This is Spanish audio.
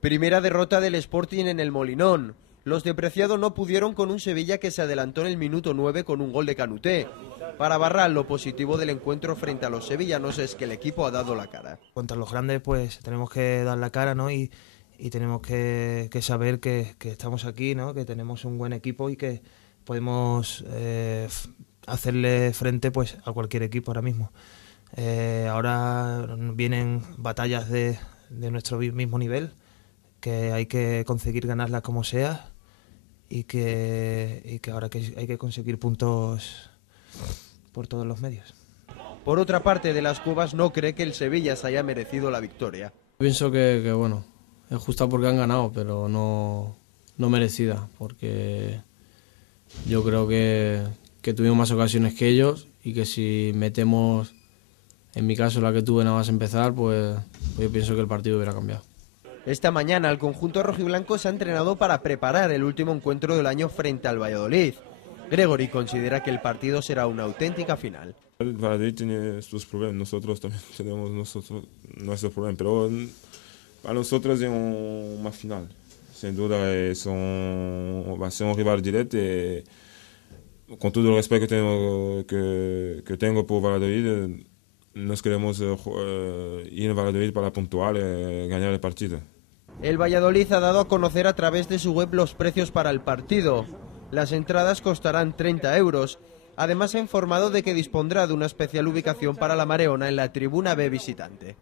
Primera derrota del Sporting en el Molinón. Los de Preciado no pudieron con un Sevilla que se adelantó en el minuto 9 con un gol de Canuté. Para Barral, lo positivo del encuentro frente a los sevillanos es que el equipo ha dado la cara. Contra los grandes pues tenemos que dar la cara, ¿no? Y tenemos que saber que estamos aquí, ¿no? Que tenemos un buen equipo y que podemos hacerle frente pues a cualquier equipo ahora mismo. Ahora vienen batallas de nuestro mismo nivel, que hay que conseguir ganarlas como sea y que ahora hay que conseguir puntos por todos los medios. Por otra parte, De las Cuevas no cree que el Sevilla se haya merecido la victoria. Pienso que bueno, es justa porque han ganado, pero no merecida, porque yo creo que tuvimos más ocasiones que ellos y que si metemos, en mi caso la que tuve nada más empezar, pues yo pienso que el partido hubiera cambiado. Esta mañana el conjunto rojiblanco se ha entrenado para preparar el último encuentro del año frente al Valladolid. Gregory considera que el partido será una auténtica final. El Valladolid tiene sus problemas, nosotros también tenemos nuestros problemas, pero para nosotros es una final. Sin duda va a ser un rival directo. Con todo el respeto que tengo por Valladolid, nos queremos ir a Valladolid para puntuar y ganar el partido. El Valladolid ha dado a conocer a través de su web los precios para el partido. Las entradas costarán 30 euros. Además ha informado de que dispondrá de una especial ubicación para la Mareona en la tribuna B visitante.